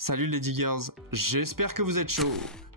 Salut les diggers, j'espère que vous êtes chauds.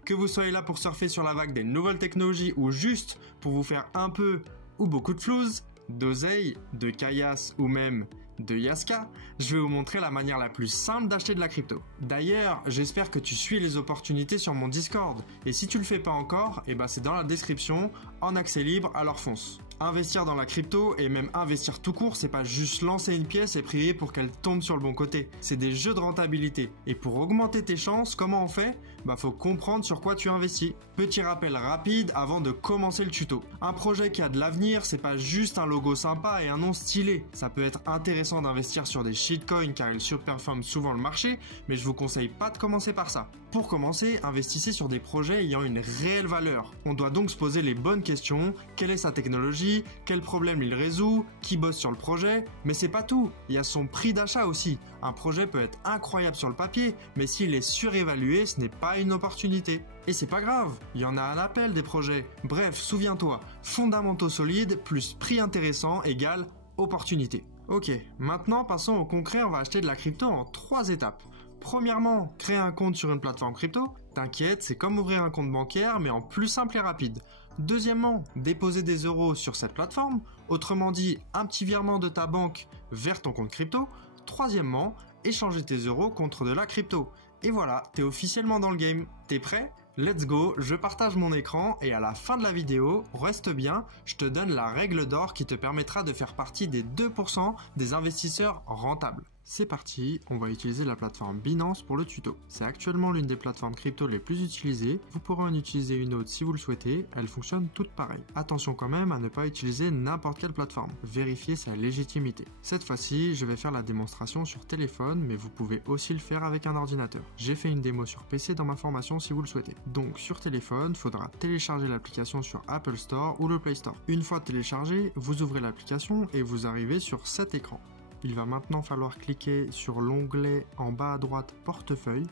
Que vous soyez là pour surfer sur la vague des nouvelles technologies ou juste pour vous faire un peu ou beaucoup de flouze, d'oseille, de caillasse ou même de Yaska, je vais vous montrer la manière la plus simple d'acheter de la crypto. D'ailleurs, j'espère que tu suis les opportunités sur mon Discord. Et si tu le fais pas encore, c'est dans la description, en accès libre, alors fonce. Investir dans la crypto et même investir tout court, c'est pas juste lancer une pièce et prier pour qu'elle tombe sur le bon côté. C'est des jeux de rentabilité. Et pour augmenter tes chances, comment on fait ? Faut comprendre sur quoi tu investis. Petit rappel rapide avant de commencer le tuto. Un projet qui a de l'avenir, c'est pas juste un logo sympa et un nom stylé. Ça peut être intéressant d'investir sur des shitcoins car ils surperforment souvent le marché, mais je vous conseille pas de commencer par ça. Pour commencer, investissez sur des projets ayant une réelle valeur. On doit donc se poser les bonnes questions. Quelle est sa technologie ? Quel problème il résout? Qui bosse sur le projet? Mais c'est pas tout, il y a son prix d'achat aussi. Un projet peut être incroyable sur le papier, mais s'il est surévalué, ce n'est pas une opportunité. Et c'est pas grave, il y en a un appel des projets. Bref, souviens-toi, fondamentaux solides plus prix intéressant égale opportunité. Ok, maintenant passons au concret, on va acheter de la crypto en 3 étapes. Premièrement, créer un compte sur une plateforme crypto. T'inquiète, c'est comme ouvrir un compte bancaire, mais en plus simple et rapide. Deuxièmement, déposer des euros sur cette plateforme. Autrement dit, un petit virement de ta banque vers ton compte crypto. Troisièmement, échanger tes euros contre de la crypto. Et voilà, t'es officiellement dans le game. T'es prêt ? Let's go, je partage mon écran et à la fin de la vidéo, reste bien, je te donne la règle d'or qui te permettra de faire partie des 2% des investisseurs rentables. C'est parti, on va utiliser la plateforme Binance pour le tuto. C'est actuellement l'une des plateformes crypto les plus utilisées. Vous pourrez en utiliser une autre si vous le souhaitez, elles fonctionnent toutes pareilles. Attention quand même à ne pas utiliser n'importe quelle plateforme, vérifiez sa légitimité. Cette fois-ci, je vais faire la démonstration sur téléphone, mais vous pouvez aussi le faire avec un ordinateur. J'ai fait une démo sur PC dans ma formation si vous le souhaitez. Donc sur téléphone, il faudra télécharger l'application sur Apple Store ou le Play Store. Une fois téléchargée, vous ouvrez l'application et vous arrivez sur cet écran. Il va maintenant falloir cliquer sur l'onglet en bas à droite Portefeuille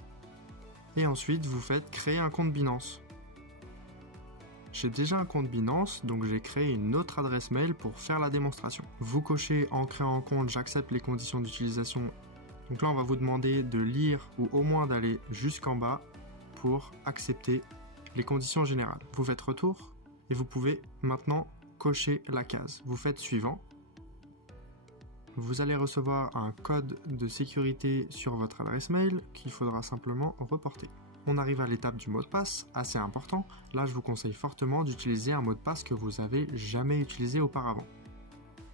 et ensuite vous faites créer un compte Binance. J'ai déjà un compte Binance, donc j'ai créé une autre adresse mail pour faire la démonstration. Vous cochez en créant un compte, j'accepte les conditions d'utilisation. Donc là on va vous demander de lire ou au moins d'aller jusqu'en bas pour accepter les conditions générales. Vous faites retour et vous pouvez maintenant cocher la case. Vous faites suivant. Vous allez recevoir un code de sécurité sur votre adresse mail qu'il faudra simplement reporter. On arrive à l'étape du mot de passe, assez important. Là, je vous conseille fortement d'utiliser un mot de passe que vous n'avez jamais utilisé auparavant.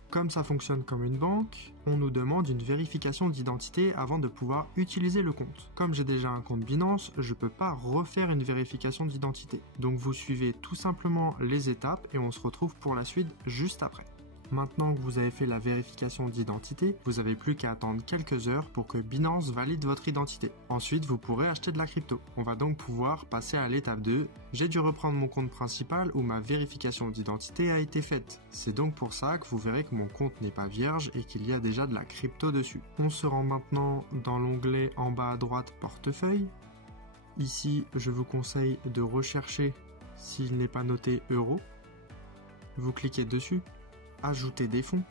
Comme ça fonctionne comme une banque, on nous demande une vérification d'identité avant de pouvoir utiliser le compte. Comme j'ai déjà un compte Binance, je ne peux pas refaire une vérification d'identité. Donc vous suivez tout simplement les étapes et on se retrouve pour la suite juste après. Maintenant que vous avez fait la vérification d'identité, vous n'avez plus qu'à attendre quelques heures pour que Binance valide votre identité. Ensuite, vous pourrez acheter de la crypto. On va donc pouvoir passer à l'étape 2. J'ai dû reprendre mon compte principal où ma vérification d'identité a été faite. C'est donc pour ça que vous verrez que mon compte n'est pas vierge et qu'il y a déjà de la crypto dessus. On se rend maintenant dans l'onglet en bas à droite Portefeuille. Ici, je vous conseille de rechercher s'il n'est pas noté euro. Vous cliquez dessus. Ajouter des fonds.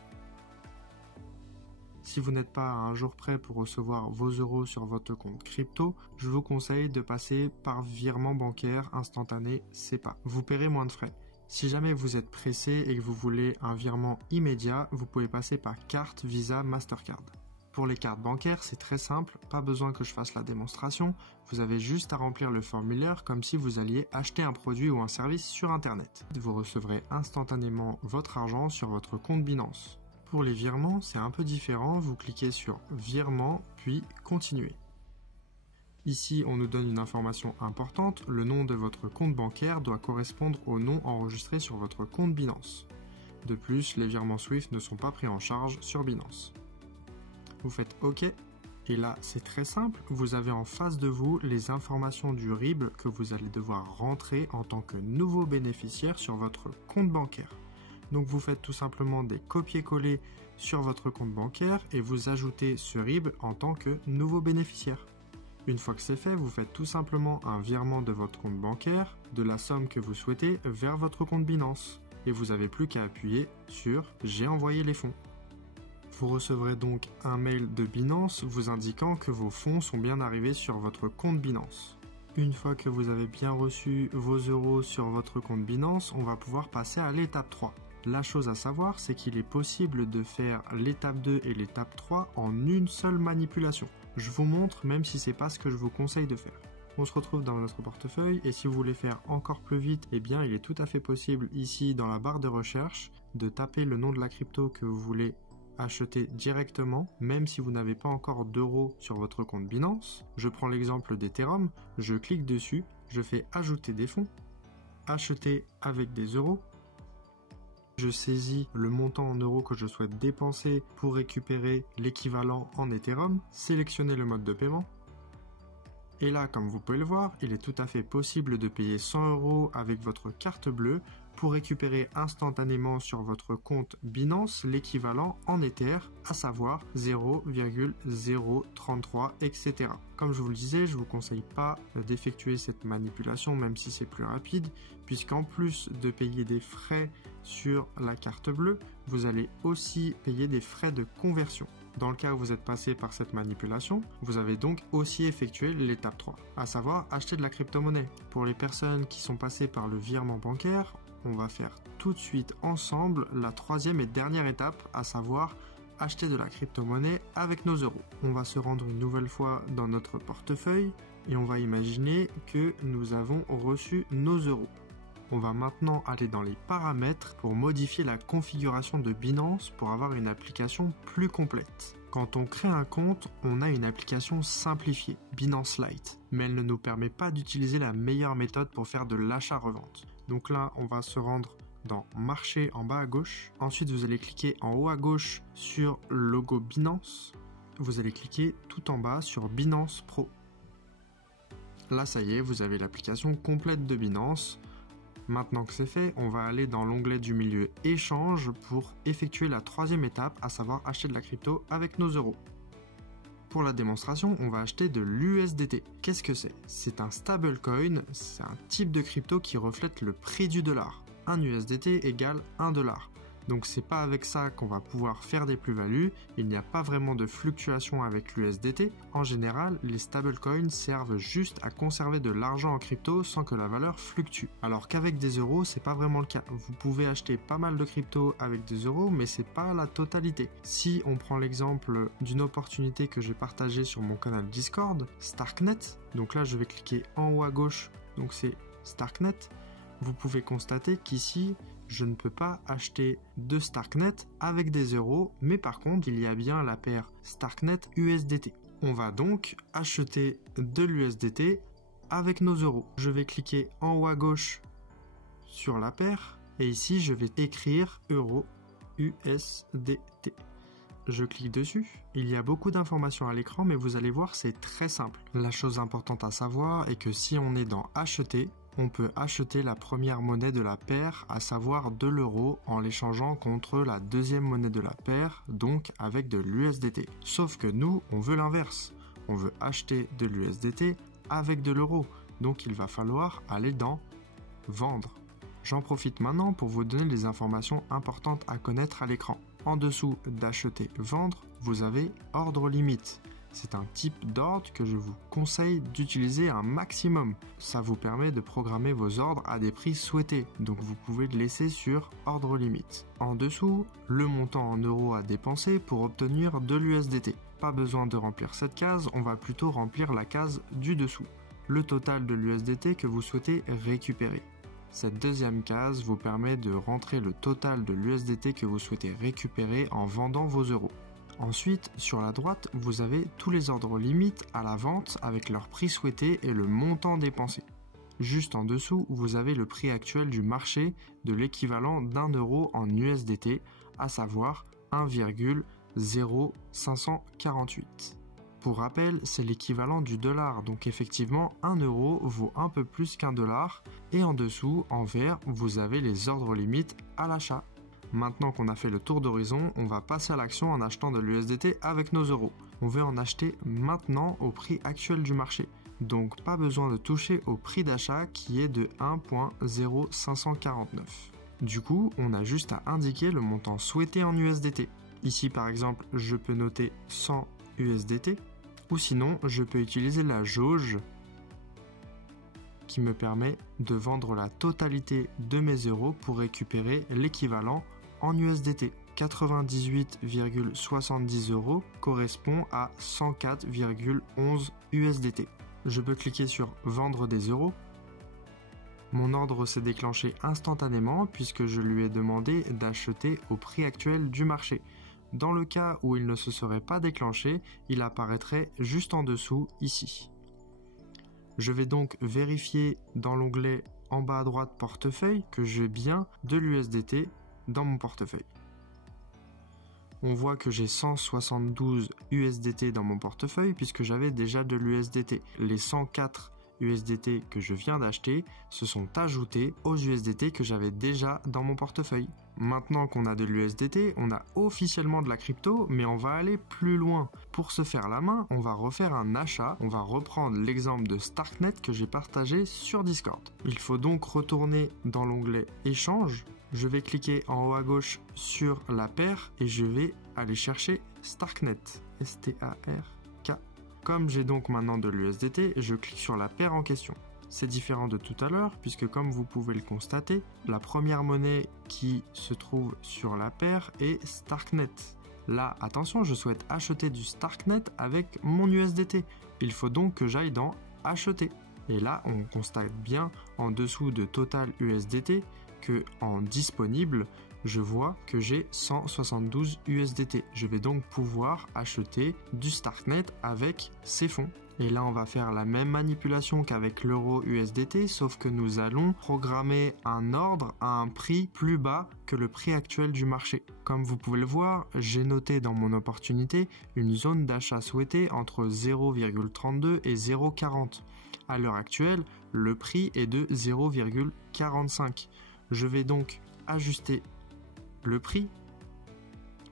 Si vous n'êtes pas à un jour près pour recevoir vos euros sur votre compte crypto, je vous conseille de passer par virement bancaire instantané SEPA. Vous paierez moins de frais. Si jamais vous êtes pressé et que vous voulez un virement immédiat, vous pouvez passer par carte Visa Mastercard. Pour les cartes bancaires, c'est très simple, pas besoin que je fasse la démonstration, vous avez juste à remplir le formulaire comme si vous alliez acheter un produit ou un service sur internet. Vous recevrez instantanément votre argent sur votre compte Binance. Pour les virements, c'est un peu différent, vous cliquez sur Virement puis Continuer. Ici, on nous donne une information importante, le nom de votre compte bancaire doit correspondre au nom enregistré sur votre compte Binance. De plus, les virements Swift ne sont pas pris en charge sur Binance. Vous faites OK et là c'est très simple, vous avez en face de vous les informations du RIB que vous allez devoir rentrer en tant que nouveau bénéficiaire sur votre compte bancaire. Donc vous faites tout simplement des copier-coller sur votre compte bancaire et vous ajoutez ce RIB en tant que nouveau bénéficiaire. Une fois que c'est fait, vous faites tout simplement un virement de votre compte bancaire, de la somme que vous souhaitez vers votre compte Binance. Et vous n'avez plus qu'à appuyer sur « J'ai envoyé les fonds ». Vous recevrez donc un mail de Binance vous indiquant que vos fonds sont bien arrivés sur votre compte Binance. Une fois que vous avez bien reçu vos euros sur votre compte Binance, on va pouvoir passer à l'étape 3. La chose à savoir, c'est qu'il est possible de faire l'étape 2 et l'étape 3 en une seule manipulation. Je vous montre, même si c'est pas ce que je vous conseille de faire. On se retrouve dans notre portefeuille et si vous voulez faire encore plus vite, eh bien il est tout à fait possible ici dans la barre de recherche de taper le nom de la crypto que vous voulez acheter directement, même si vous n'avez pas encore d'euros sur votre compte Binance. Je prends l'exemple d'Ethereum, je clique dessus, je fais ajouter des fonds, acheter avec des euros. Je saisis le montant en euros que je souhaite dépenser pour récupérer l'équivalent en Ethereum, sélectionnez le mode de paiement. Et là, comme vous pouvez le voir, il est tout à fait possible de payer 100 € avec votre carte bleue pour récupérer instantanément sur votre compte Binance l'équivalent en Ether, à savoir 0,033, etc. Comme je vous le disais, je ne vous conseille pas d'effectuer cette manipulation, même si c'est plus rapide, puisqu'en plus de payer des frais sur la carte bleue, vous allez aussi payer des frais de conversion. Dans le cas où vous êtes passé par cette manipulation, vous avez donc aussi effectué l'étape 3, à savoir acheter de la crypto-monnaie. Pour les personnes qui sont passées par le virement bancaire, on va faire tout de suite ensemble la troisième et dernière étape, à savoir acheter de la crypto-monnaie avec nos euros. On va se rendre une nouvelle fois dans notre portefeuille et on va imaginer que nous avons reçu nos euros. On va maintenant aller dans les paramètres pour modifier la configuration de Binance pour avoir une application plus complète. Quand on crée un compte, on a une application simplifiée, Binance Lite, mais elle ne nous permet pas d'utiliser la meilleure méthode pour faire de l'achat-revente. Donc là, on va se rendre dans Marché en bas à gauche. Ensuite, vous allez cliquer en haut à gauche sur le logo Binance. Vous allez cliquer tout en bas sur Binance Pro. Là, ça y est, vous avez l'application complète de Binance. Maintenant que c'est fait, on va aller dans l'onglet du milieu Échange pour effectuer la troisième étape, à savoir acheter de la crypto avec nos euros. Pour la démonstration, on va acheter de l'USDT. Qu'est-ce que c'est? C'est un stablecoin, c'est un type de crypto qui reflète le prix du dollar. Un USDT égale 1 dollar. Donc c'est pas avec ça qu'on va pouvoir faire des plus-values, il n'y a pas vraiment de fluctuation avec l'USDT. En général, les stablecoins servent juste à conserver de l'argent en crypto sans que la valeur fluctue. Alors qu'avec des euros, c'est pas vraiment le cas. Vous pouvez acheter pas mal de crypto avec des euros, mais c'est pas la totalité. Si on prend l'exemple d'une opportunité que j'ai partagée sur mon canal Discord, Starknet, donc là je vais cliquer en haut à gauche, donc c'est Starknet, vous pouvez constater qu'ici, je ne peux pas acheter de Starknet avec des euros, mais par contre, il y a bien la paire Starknet USDT. On va donc acheter de l'USDT avec nos euros. Je vais cliquer en haut à gauche sur la paire et ici, je vais écrire euro USDT. Je clique dessus. Il y a beaucoup d'informations à l'écran, mais vous allez voir, c'est très simple. La chose importante à savoir est que si on est dans acheter, on peut acheter la première monnaie de la paire, à savoir de l'euro, en l'échangeant contre la deuxième monnaie de la paire, donc avec de l'USDT. Sauf que nous, on veut l'inverse. On veut acheter de l'USDT avec de l'euro. Donc il va falloir aller dans vendre. J'en profite maintenant pour vous donner les informations importantes à connaître à l'écran. En dessous d'acheter vendre, vous avez ordre limite. C'est un type d'ordre que je vous conseille d'utiliser un maximum. Ça vous permet de programmer vos ordres à des prix souhaités, donc vous pouvez le laisser sur ordre limite. En dessous, le montant en euros à dépenser pour obtenir de l'USDT. Pas besoin de remplir cette case, on va plutôt remplir la case du dessous. Le total de l'USDT que vous souhaitez récupérer. Cette deuxième case vous permet de rentrer le total de l'USDT que vous souhaitez récupérer en vendant vos euros. Ensuite, sur la droite, vous avez tous les ordres limites à la vente avec leur prix souhaité et le montant dépensé. Juste en dessous, vous avez le prix actuel du marché de l'équivalent d'1 euro en USDT, à savoir 1,0548. Pour rappel, c'est l'équivalent du dollar, donc effectivement 1 euro vaut un peu plus qu'un dollar. Et en dessous, en vert, vous avez les ordres limites à l'achat. Maintenant qu'on a fait le tour d'horizon, on va passer à l'action en achetant de l'USDT avec nos euros. On veut en acheter maintenant au prix actuel du marché. Donc pas besoin de toucher au prix d'achat qui est de 1,0549. Du coup, on a juste à indiquer le montant souhaité en USDT. Ici par exemple, je peux noter 100 USDT, ou sinon je peux utiliser la jauge qui me permet de vendre la totalité de mes euros pour récupérer l'équivalent en USDT. 98,70 € correspond à 104,11 USDT. Je peux cliquer sur vendre des euros. Mon ordre s'est déclenché instantanément puisque je lui ai demandé d'acheter au prix actuel du marché. Dans le cas où il ne se serait pas déclenché, il apparaîtrait juste en dessous ici. Je vais donc vérifier dans l'onglet en bas à droite portefeuille que j'ai bien de l'USDT dans mon portefeuille. On voit que j'ai 172 USDT dans mon portefeuille puisque j'avais déjà de l'USDT. Les 104 USDT que je viens d'acheter se sont ajoutés aux USDT que j'avais déjà dans mon portefeuille. Maintenant qu'on a de l'USDT, on a officiellement de la crypto, mais on va aller plus loin. Pour se faire la main, on va refaire un achat. On va reprendre l'exemple de Starknet que j'ai partagé sur Discord. Il faut donc retourner dans l'onglet Échange. Je vais cliquer en haut à gauche sur la paire et je vais aller chercher Starknet. S-T-A-R-K. Comme j'ai donc maintenant de l'USDT, je clique sur la paire en question. C'est différent de tout à l'heure puisque comme vous pouvez le constater, la première monnaie qui se trouve sur la paire est Starknet. Là, attention, je souhaite acheter du Starknet avec mon USDT. Il faut donc que j'aille dans acheter. Et là, on constate bien en dessous de Total USDT que en disponible, je vois que j'ai 172 USDT. Je vais donc pouvoir acheter du Starknet avec ces fonds. Et là, on va faire la même manipulation qu'avec l'euro USDT, sauf que nous allons programmer un ordre à un prix plus bas que le prix actuel du marché. Comme vous pouvez le voir, j'ai noté dans mon opportunité une zone d'achat souhaitée entre 0,32 et 0,40. À l'heure actuelle, le prix est de 0,45. Je vais donc ajuster le prix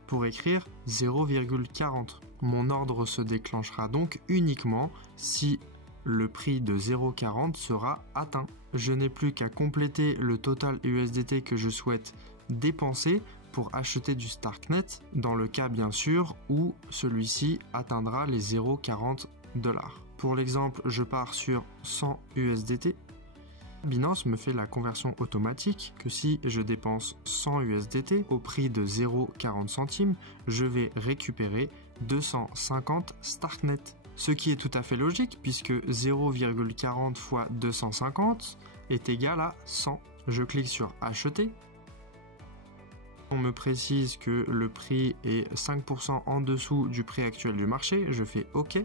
pour écrire 0,40. Mon ordre se déclenchera donc uniquement si le prix de 0,40 sera atteint. Je n'ai plus qu'à compléter le total USDT que je souhaite dépenser pour acheter du Starknet, dans le cas bien sûr où celui-ci atteindra les 0,40 $. Pour l'exemple, je pars sur 100 USDT. Binance me fait la conversion automatique que si je dépense 100 USDT au prix de 0,40 centimes, je vais récupérer 250 Starknet. Ce qui est tout à fait logique puisque 0,40 fois 250 est égal à 100. Je clique sur acheter. On me précise que le prix est 5% en dessous du prix actuel du marché. Je fais OK.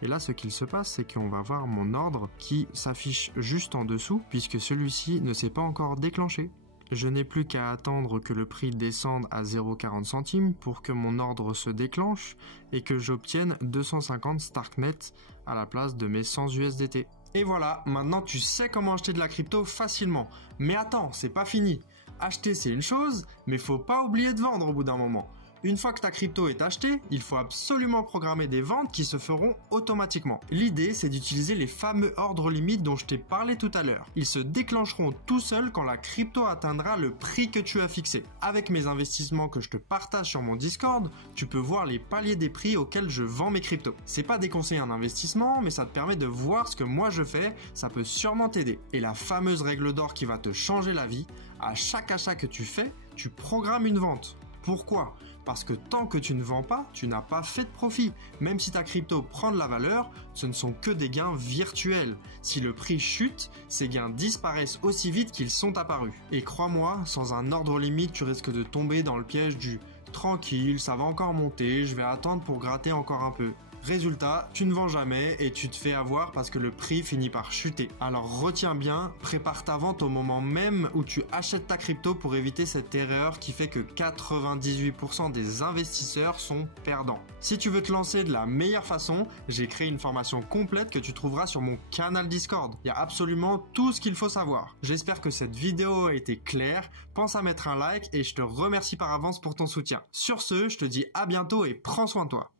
Et là, ce qu'il se passe, c'est qu'on va voir mon ordre qui s'affiche juste en dessous puisque celui-ci ne s'est pas encore déclenché. Je n'ai plus qu'à attendre que le prix descende à 0,40 centimes pour que mon ordre se déclenche et que j'obtienne 250 Starknet à la place de mes 100 USDT. Et voilà, maintenant tu sais comment acheter de la crypto facilement. Mais attends, c'est pas fini. Acheter c'est une chose, mais faut pas oublier de vendre au bout d'un moment. Une fois que ta crypto est achetée, il faut absolument programmer des ventes qui se feront automatiquement. L'idée, c'est d'utiliser les fameux ordres limites dont je t'ai parlé tout à l'heure. Ils se déclencheront tout seuls quand la crypto atteindra le prix que tu as fixé. Avec mes investissements que je te partage sur mon Discord, tu peux voir les paliers des prix auxquels je vends mes cryptos. C'est pas déconseiller un investissement, mais ça te permet de voir ce que moi je fais, ça peut sûrement t'aider. Et la fameuse règle d'or qui va te changer la vie, à chaque achat que tu fais, tu programmes une vente. Pourquoi ? Parce que tant que tu ne vends pas, tu n'as pas fait de profit. Même si ta crypto prend de la valeur, ce ne sont que des gains virtuels. Si le prix chute, ces gains disparaissent aussi vite qu'ils sont apparus. Et crois-moi, sans un ordre limite, tu risques de tomber dans le piège du « tranquille, ça va encore monter, je vais attendre pour gratter encore un peu ». Résultat, tu ne vends jamais et tu te fais avoir parce que le prix finit par chuter. Alors retiens bien, prépare ta vente au moment même où tu achètes ta crypto pour éviter cette erreur qui fait que 98% des investisseurs sont perdants. Si tu veux te lancer de la meilleure façon, j'ai créé une formation complète que tu trouveras sur mon canal Discord. Il y a absolument tout ce qu'il faut savoir. J'espère que cette vidéo a été claire. Pense à mettre un like et je te remercie par avance pour ton soutien. Sur ce, je te dis à bientôt et prends soin de toi.